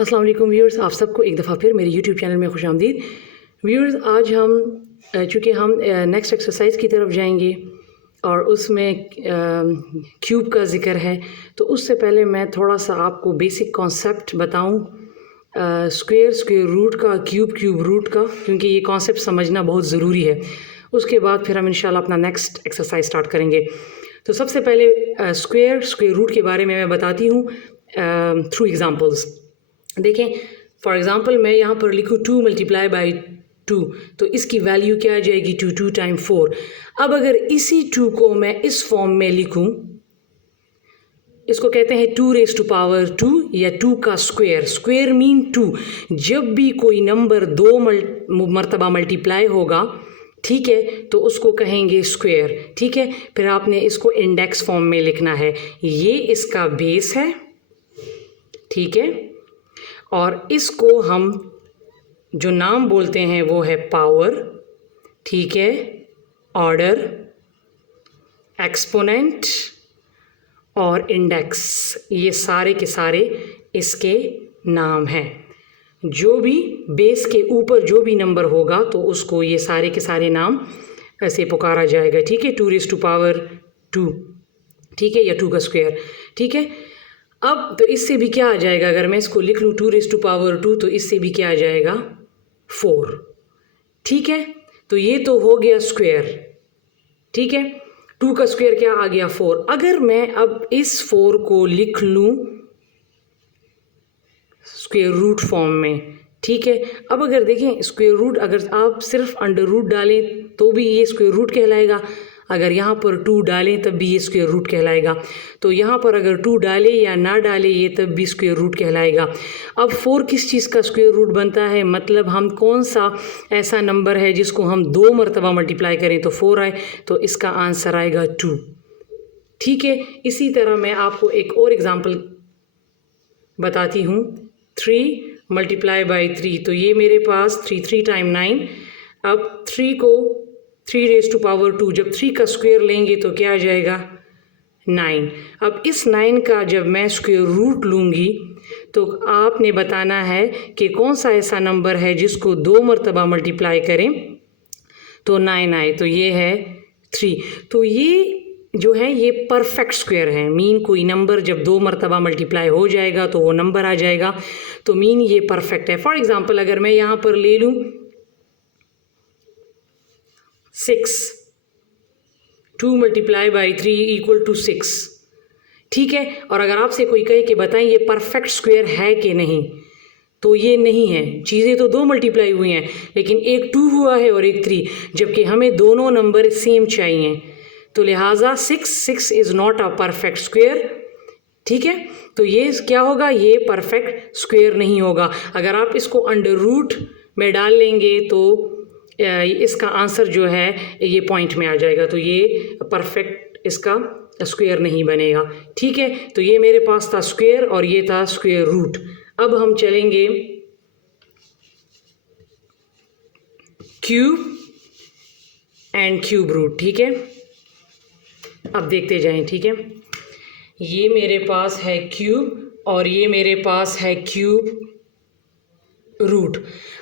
अस्सलाम वालेकुम व्यूअर्स, आप सबको एक दफ़ा फिर मेरे यूट्यूब चैनल में खुशामदीद। व्यूअर्स, आज हम चूँकि हम नेक्स्ट एक्सरसाइज की तरफ जाएंगे और उसमें क्यूब का ज़िक्र है, तो उससे पहले मैं थोड़ा सा आपको बेसिक कॉन्सेप्ट बताऊं स्क्वायर रूट का, क्यूब रूट का, क्योंकि ये कॉन्सेप्ट समझना बहुत ज़रूरी है। उसके बाद फिर हम इंशाल्लाह अपना नेक्स्ट एक्सरसाइज स्टार्ट करेंगे। तो सबसे पहले स्क्वायर रूट के बारे में मैं बताती हूँ थ्रू एग्ज़ाम्पल्स। देखें, फॉर एग्ज़ाम्पल मैं यहाँ पर लिखूँ 2 मल्टीप्लाई बाई 2, तो इसकी वैल्यू क्या आ जाएगी 2 टाइम 4। अब अगर इसी 2 को मैं इस फॉर्म में लिखूँ, इसको कहते हैं 2 रेज़ टू पावर 2 या 2 का स्क्वायर। Square mean 2। जब भी कोई नंबर 2 मरतबा मल्टीप्लाई होगा, ठीक है, तो उसको कहेंगे स्क्वायर। ठीक है, फिर आपने इसको इंडेक्स फॉर्म में लिखना है। ये इसका बेस है, ठीक है, और इसको हम जो नाम बोलते हैं वो है पावर, ठीक है, ऑर्डर, एक्सपोनेंट और इंडेक्स। ये सारे के सारे इसके नाम हैं। जो भी बेस के ऊपर जो भी नंबर होगा तो उसको ये सारे के सारे नाम ऐसे पुकारा जाएगा। ठीक है, 2 रेज़ टू पावर 2, ठीक है, या 2 का स्क्वायर। ठीक है, अब तो इससे भी क्या आ जाएगा, अगर मैं इसको लिख लूँ 2 रेज़ टू पावर 2, तो इससे भी क्या आ जाएगा 4। ठीक है, तो ये तो हो गया स्क्वायर। ठीक है, 2 का स्क्वायर क्या आ गया 4। अगर मैं अब इस 4 को लिख लूँ स्क्वायर रूट फॉर्म में, ठीक है, अब अगर देखें स्क्वायर रूट, अगर आप सिर्फ अंडर रूट डालें तो भी ये स्क्वायर रूट कहलाएगा, अगर यहाँ पर 2 डालें तब भी ये स्क्वायर रूट कहलाएगा। तो यहाँ पर अगर 2 डालें या ना डालें ये तब भी स्क्वायर रूट कहलाएगा। अब 4 किस चीज़ का स्क्वायर रूट बनता है, मतलब हम कौन सा ऐसा नंबर है जिसको हम 2 मरतबा मल्टीप्लाई करें तो 4 आए, तो इसका आंसर आएगा 2। ठीक है, इसी तरह मैं आपको एक और एग्ज़ाम्पल बताती हूँ। 3 मल्टीप्लाई बाई 3, तो ये मेरे पास 3 टाइम 9। अब 3 को 3 रेज़ टू पावर 2, जब 3 का स्क्वायर लेंगे तो क्या आ जाएगा 9। अब इस 9 का जब मैं स्क्वायर रूट लूँगी तो आपने बताना है कि कौन सा ऐसा नंबर है जिसको 2 मरतबा मल्टीप्लाई करें तो 9 आए, तो ये है 3। तो ये जो है ये परफेक्ट स्क्वायर है। मीन कोई नंबर जब 2 मरतबा मल्टीप्लाई हो जाएगा तो वो नंबर आ जाएगा, तो मीन ये परफेक्ट है। फॉर एग्ज़ाम्पल अगर मैं यहाँ पर ले लूँ 6, 2 मल्टीप्लाई बाई 3 इक्वल टू 6, ठीक है, और अगर आपसे कोई कहे कि बताएं ये परफेक्ट स्क्वायर है कि नहीं, तो ये नहीं है। चीज़ें तो 2 मल्टीप्लाई हुई हैं, लेकिन एक 2 हुआ है और एक 3, जबकि हमें दोनों नंबर सेम चाहिए, तो लिहाजा 6 is not a perfect square. ठीक है, तो ये क्या होगा, ये परफेक्ट स्क्वायर नहीं होगा। अगर आप इसको अंडर रूट में डाल लेंगे तो इसका आंसर जो है ये पॉइंट में आ जाएगा, तो ये परफेक्ट इसका स्क्वायर नहीं बनेगा। ठीक है, तो ये मेरे पास था स्क्वायर और ये था स्क्वायर रूट। अब हम चलेंगे क्यूब एंड क्यूब रूट। ठीक है, अब देखते जाएं। ठीक है, ये मेरे पास है क्यूब और ये मेरे पास है क्यूब रूट।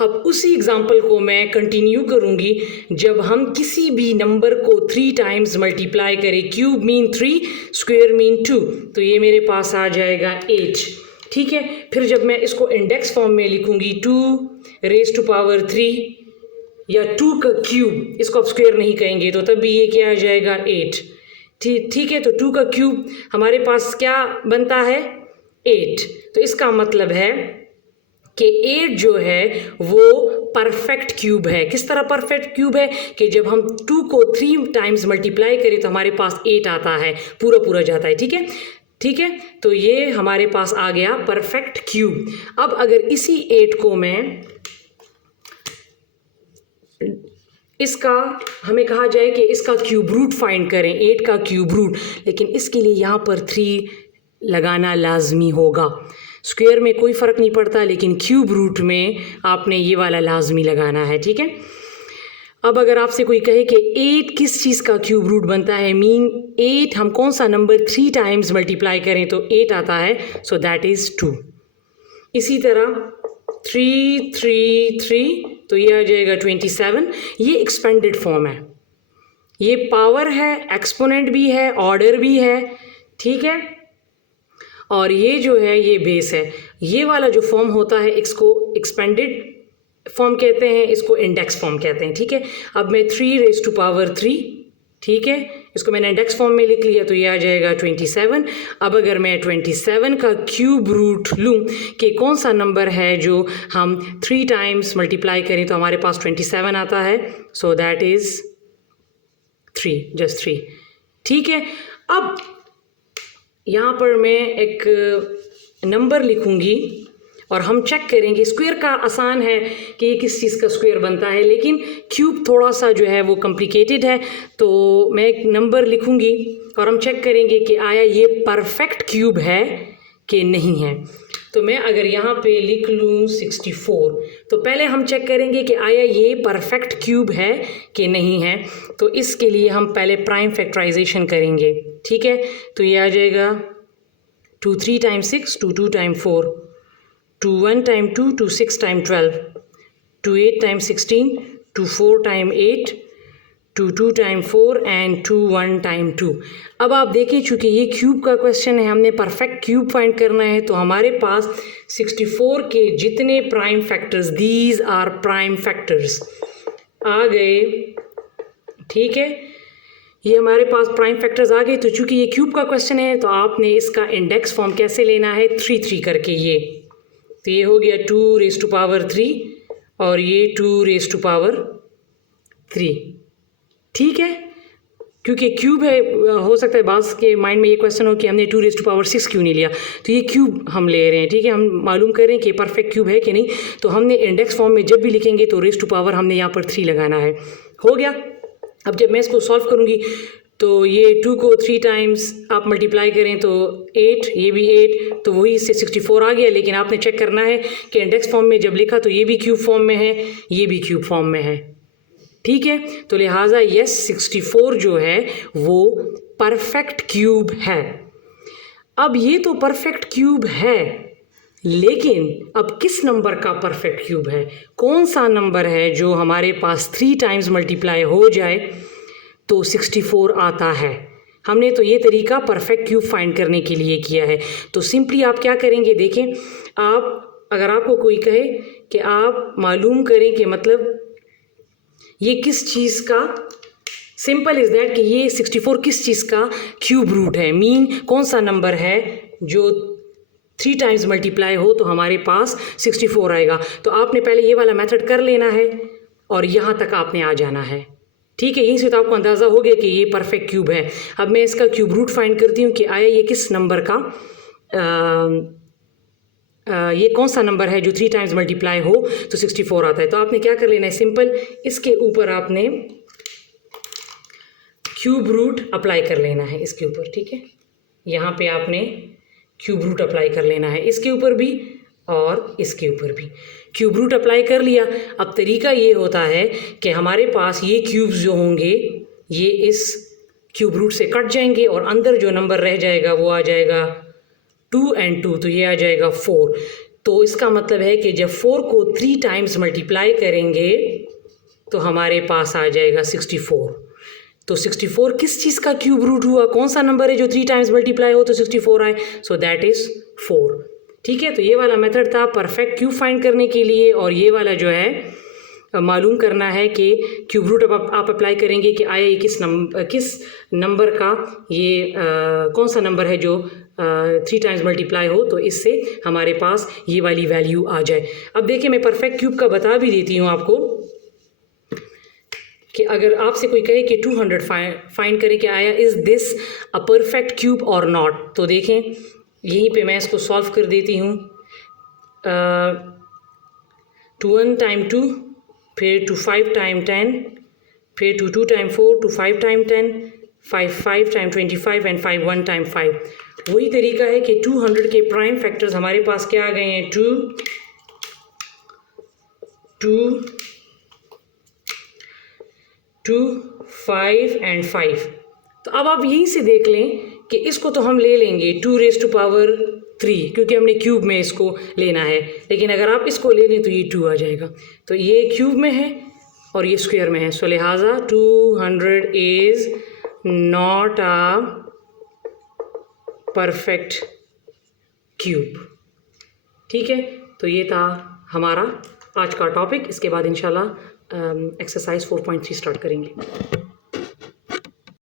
अब उसी एग्जाम्पल को मैं कंटिन्यू करूँगी। जब हम किसी भी नंबर को 3 टाइम्स मल्टीप्लाई करें, क्यूब मीन 3, स्क्वायर मीन 2, तो ये मेरे पास आ जाएगा 8। ठीक है, फिर जब मैं इसको इंडेक्स फॉर्म में लिखूँगी 2 रेज़ टू पावर 3 या 2 का क्यूब, इसको आप स्क्वायर नहीं कहेंगे, तो तब भी ये क्या आ जाएगा 8। ठीक है, तो 2 का क्यूब हमारे पास क्या बनता है 8। तो इसका मतलब है कि 8 जो है वो परफेक्ट क्यूब है। किस तरह परफेक्ट क्यूब है कि जब हम 2 को 3 टाइम्स मल्टीप्लाई करें तो हमारे पास 8 आता है, पूरा जाता है। ठीक है, ठीक है, तो ये हमारे पास आ गया परफेक्ट क्यूब। अब अगर इसी 8 को मैं इसका हमें कहा जाए कि इसका क्यूब रूट फाइंड करें, 8 का क्यूब रूट, लेकिन इसके लिए यहाँ पर 3 लगाना लाजमी होगा। स्क्वायर में कोई फ़र्क नहीं पड़ता, लेकिन क्यूब रूट में आपने ये वाला लाजमी लगाना है। ठीक है, अब अगर आपसे कोई कहे कि 8 किस चीज़ का क्यूब रूट बनता है, मीन 8 हम कौन सा नंबर 3 टाइम्स मल्टीप्लाई करें तो 8 आता है, सो दैट इज़ 2। इसी तरह 3 3 3, तो ये आ जाएगा 27। ये एक्सपेंडेड फॉर्म है, ये पावर है, एक्सपोनेंट भी है, ऑर्डर भी है, ठीक है। और ये जो है ये बेस है। ये वाला जो फॉर्म होता है इसको एक्सपेंडेड फॉर्म कहते हैं, इसको इंडेक्स फॉर्म कहते हैं, ठीक है। अब मैं 3⁻3, ठीक है, इसको मैंने इंडेक्स फॉर्म में लिख लिया, तो ये आ जाएगा 27। अब अगर मैं 27 का क्यूब रूट लूँ कि कौन सा नंबर है जो हम 3 टाइम्स मल्टीप्लाई करें तो हमारे पास 27 आता है। सो दैट इज़ 3, जस्ट 3, ठीक है। अब यहाँ पर मैं एक नंबर लिखूँगी और हम चेक करेंगे। स्क्वायर का आसान है कि ये किस चीज़ का स्क्वायर बनता है, लेकिन क्यूब थोड़ा सा जो है वो कॉम्प्लिकेटेड है। तो मैं एक नंबर लिखूँगी और हम चेक करेंगे कि आया ये परफेक्ट क्यूब है कि नहीं है। तो मैं अगर यहाँ पे लिख लूँ 64, तो पहले हम चेक करेंगे कि आया ये परफेक्ट क्यूब है कि नहीं है। तो इसके लिए हम पहले प्राइम फैक्टराइजेशन करेंगे, ठीक है। तो ये आ जाएगा 2 3 time 6, 2 2 time 4, 2 1 time 2, 2 6 time 12, 2 8 time 16, 2 4 time 8, 2 2 time 4 and 2 1 time 2। अब आप देखिए, चूँकि ये क्यूब का क्वेश्चन है, हमने परफेक्ट क्यूब फाइंड करना है, तो हमारे पास 64 के जितने prime factors, these are prime factors, आ गए, ठीक है। ये हमारे पास प्राइम फैक्टर्स आ गए। तो चूँकि ये क्यूब का क्वेश्चन है तो आपने इसका इंडेक्स फॉर्म कैसे लेना है, 3 3 करके। ये तो ये हो गया 2⁻3 और ये 2⁻3, ठीक है। क्योंकि क्यूब है, हो सकता है बास के माइंड में ये क्वेश्चन हो कि हमने 2⁻6 क्यों नहीं लिया, तो ये क्यूब हम ले रहे हैं, ठीक है। हम मालूम करें कि परफेक्ट क्यूब है कि नहीं, तो हमने इंडेक्स फॉर्म में जब भी लिखेंगे तो रेज़ टू पावर हमने यहाँ पर 3 लगाना है। हो गया। अब जब मैं इसको सॉल्व करूँगी तो ये 2 को 3 टाइम्स आप मल्टीप्लाई करें तो 8, ये भी 8, तो वही इससे 64 आ गया। लेकिन आपने चेक करना है कि इंडेक्स फॉर्म में जब लिखा तो ये भी क्यूब फॉर्म में है, ये भी क्यूब फॉर्म में है, ठीक है। तो लिहाजा यस, 64 जो है वो परफेक्ट क्यूब है। अब ये तो परफेक्ट क्यूब है, लेकिन अब किस नंबर का परफेक्ट क्यूब है, कौन सा नंबर है जो हमारे पास 3 टाइम्स मल्टीप्लाई हो जाए तो 64 आता है। हमने तो ये तरीका परफेक्ट क्यूब फाइंड करने के लिए किया है। तो सिंपली आप क्या करेंगे, देखें, आप अगर आपको कोई कहे कि आप मालूम करें कि मतलब ये किस चीज़ का, सिंपल इज़ दैट कि ये 64 किस चीज़ का क्यूब रूट है, मीन कौन सा नंबर है जो 3 टाइम्स मल्टीप्लाई हो तो हमारे पास 64 आएगा। तो आपने पहले ये वाला मेथड कर लेना है और यहाँ तक आपने आ जाना है, ठीक है। यहीं से तो आपको अंदाज़ा हो गया कि ये परफेक्ट क्यूब है। अब मैं इसका क्यूब रूट फाइंड करती हूँ कि आया ये किस नंबर का, ये कौन सा नंबर है जो 3 टाइम्स मल्टीप्लाई हो तो 64 आता है। तो आपने क्या कर लेना है, सिंपल इसके ऊपर आपने क्यूब रूट अप्लाई कर लेना है, इसके ऊपर, ठीक है। यहाँ पे आपने क्यूब रूट अप्लाई कर लेना है, इसके ऊपर भी और इसके ऊपर भी क्यूब रूट अप्लाई कर लिया। अब तरीका ये होता है कि हमारे पास ये क्यूब्स जो होंगे ये इस क्यूब रूट से कट जाएंगे और अंदर जो नंबर रह जाएगा वो आ जाएगा 2 and 2, तो ये आ जाएगा 4। तो इसका मतलब है कि जब 4 को 3 टाइम्स मल्टीप्लाई करेंगे तो हमारे पास आ जाएगा 64। तो 64 किस चीज़ का क्यूब रूट हुआ, कौन सा नंबर है जो 3 टाइम्स मल्टीप्लाई हो तो 64 आए, सो दैट इज़ 4, ठीक है। तो ये वाला मेथड था परफेक्ट क्यूब फाइंड करने के लिए, और ये वाला जो है मालूम करना है कि क्यूब रूट आप अप्लाई करेंगे कि आया ये किस नंबर का ये कौन सा नंबर है जो 3 टाइम्स मल्टीप्लाई हो तो इससे हमारे पास ये वाली वैल्यू आ जाए। अब देखिए, मैं परफेक्ट क्यूब का बता भी देती हूँ आपको कि अगर आपसे कोई कहे कि 200 फाइंड करें कि आया is this a perfect cube और नॉट, तो देखें यहीं पे मैं इसको सॉल्व कर देती हूँ। 2 1 टाइम 2, फिर 2 5 टाइम 10, फिर 2 2 time 4, 2 5 time 10, 5 5 time 25 and 5 1 time 5। वही तरीका है कि 200 के प्राइम फैक्टर्स हमारे पास क्या आ गए हैं, 2 2 5 एंड 5। तो अब आप यहीं से देख लें कि इसको तो हम ले लेंगे 2 raised to power 3, क्योंकि हमने क्यूब में इसको लेना है। लेकिन अगर आप इसको ले लें तो ये 2 आ जाएगा। तो ये क्यूब में है और ये स्क्वायर में है, सो लिहाजा 200 is not a perfect cube. ठीक है, तो ये था हमारा आज का टॉपिक। इसके बाद इंशाल्लाह एक्सरसाइज 4.3 स्टार्ट करेंगे।